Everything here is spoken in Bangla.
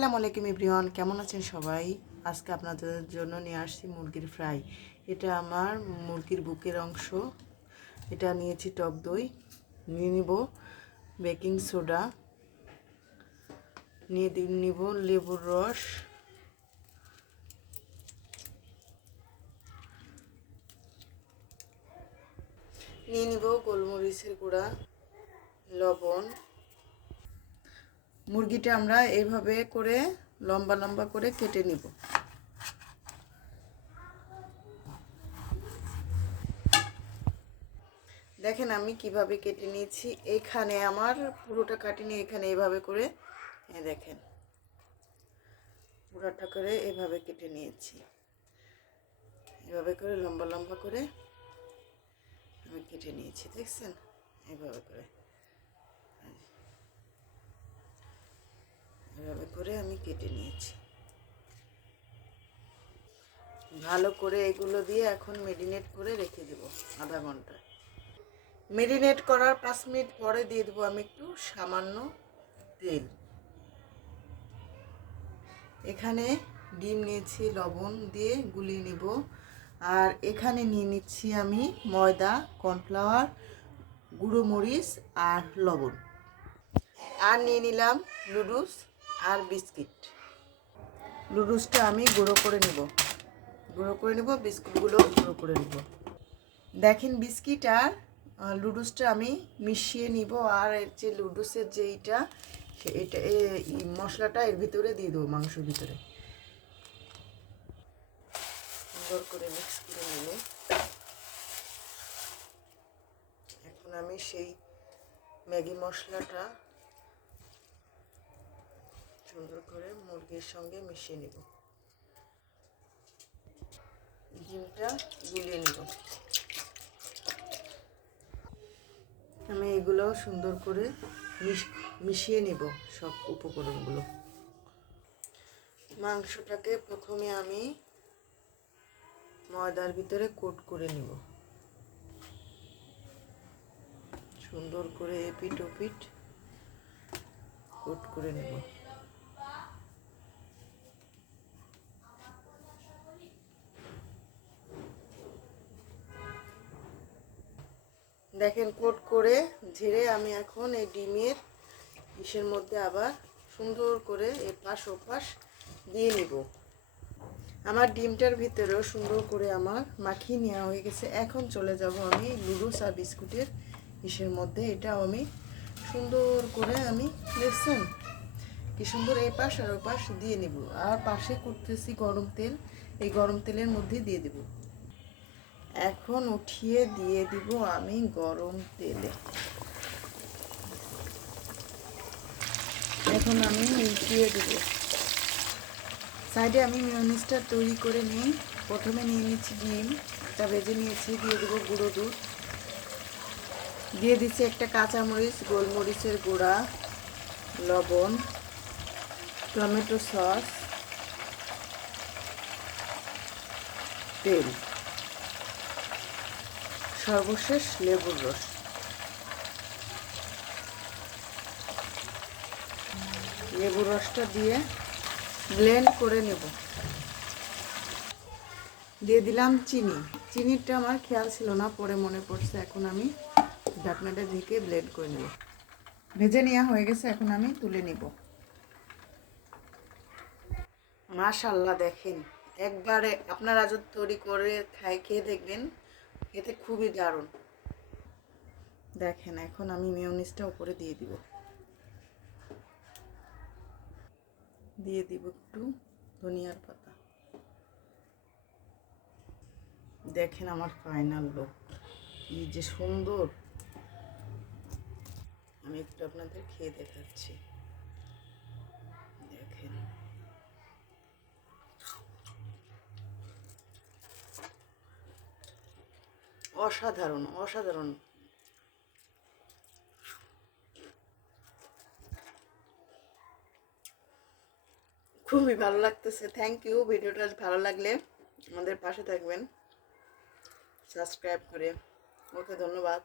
আসসালামু আলাইকুম এভরিওয়ান, কেমন আছেন সবাই? আজকে আপনাদের জন্য নিয়ে আসছি মুরগির ফ্রাই। এটা আমার মুরগির বুকের অংশ। এটা নিয়েছি টক দই, নিয়ে নিব বেকিং সোডা, নিব লেবুর রস, নিয়ে নিব গোলমরিচের গুঁড়া, লবণ। মুরগিটা আমরা এইভাবে করে লম্বা লম্বা করে কেটে নিব। দেখেন আমি কিভাবে কেটে নিয়েছি। এখানে আমার পুরোটা কাটিনি, এখানে এভাবে করে দেখেন পুরোটা করে এভাবে কেটে নিয়েছি। এভাবে করে লম্বা লম্বা করে আমি কেটে নিয়েছি, দেখছেন? এভাবে করে আমি কেটে নিয়েছি। ভালো করে এগুলো দিয়ে এখন মেরিনেট করে রেখে দেব আধা ঘন্টা। মেরিনেট করার 5 মিনিট পরে দিয়ে দেবো আমি একটু সামান্য তেল। এখানে ডিম নিয়েছি, লবণ দিয়ে গুলিয়ে নিব। আর এখানে নিয়ে নিচ্ছি আমি ময়দা, কর্নফ্লাওয়ার, গুঁড়ো মরিচ আর লবণ। আর নিয়ে নিলাম নুডলস আর বিস্কিট। নুডলসটা আমি গুঁড়ো করে নিব, বিস্কুটগুলো গুঁড়ো করে নিব। দেখেন বিস্কিট আর নুডলসটা আমি মিশিয়ে নিব। আর এর যে নুডলসের যে এটা মশলাটা এর ভিতরে দিয়ে দেবো, মাংসের ভিতরে সুন্দর করে মিক্স করে নেব। এখন আমি সেই ম্যাগি মশলাটা সুন্দর করে মুরগির সঙ্গে মিশিয়ে নেব। ডিমটা গুলিয়ে নেব। আমি এগুলো সুন্দর করে মিশিয়ে নেব সব উপকরণগুলো। মাংসটাকে প্রথমে আমি ময়দার ভিতরে কোট করে নেব, সুন্দর করে এপিট ওপিট কোট করে নেব। দেখেন কোট করে ঝেড়ে আমি এখন এই ডিমের ইসের মধ্যে আবার সুন্দর করে এপাশ ওপাশ দিয়ে নিব। আমার ডিমটার ভিতরেও সুন্দর করে আমার মাখিয়ে নেওয়া হয়ে গেছে। এখন চলে যাব আমি নুডলস আর বিস্কুটের ইসের মধ্যে। এটাও আমি সুন্দর করে দেখছেন কি সুন্দর এপাশ আর ওপাশ দিয়ে নিব। আর পাশে করতেছি গরম তেল, এই গরম তেলের মধ্যে দিয়ে দেব। এখন উঠিয়ে দিয়ে দিব আমি গরম তেলে। এখন আমি উঠিয়ে দেব। সাইডে আমি মেয়োনিজটা তৈরি করে নিই। প্রথমে নিয়ে নিচ্ছি ডিম, একটা ভেজে নিয়েছি, দিয়ে দেবো গুঁড়ো দুধ, দিয়ে দিচ্ছি একটা কাঁচামরিচ, গোলমরিচের গুঁড়া, লবণ, টমেটো সস, তেল, সর্বশেষ লেবুর রস। লেবুর রসটা দিয়ে ব্লেন্ড করে নেব। দিয়ে দিলাম চিনি। চিনিটা আমার খেয়াল ছিল না, পরে মনে পড়ছে। এখন আমি ঢাকনাটা ঢেকে ব্লেন্ড করে নেব। ভেজে নেওয়া হয়ে গেছে, এখন আমি তুলে নিব। মাশাআল্লাহ, দেখেন একবারে আপনারা যদি তৈরি করে খেয়ে দেখবেন, এতে খুবই দারুণ। দেখেন এখন আমি মেয়োনিজটা উপরে দিয়ে দিব একটু ধনিয়ার পাতা। দেখেন আমার ফাইনাল লুক কি যে সুন্দর। আমি একটু আপনাদের খেয়ে দেখাচ্ছি। দেখেন অসাধারণ অসাধারণ। খুবই ভালো লাগতেছে। Thank you. ভিডিওটা ভালো লাগলে আমাদের পাশে থাকবেন সাবস্ক্রাইব করে। ওকে, ধন্যবাদ।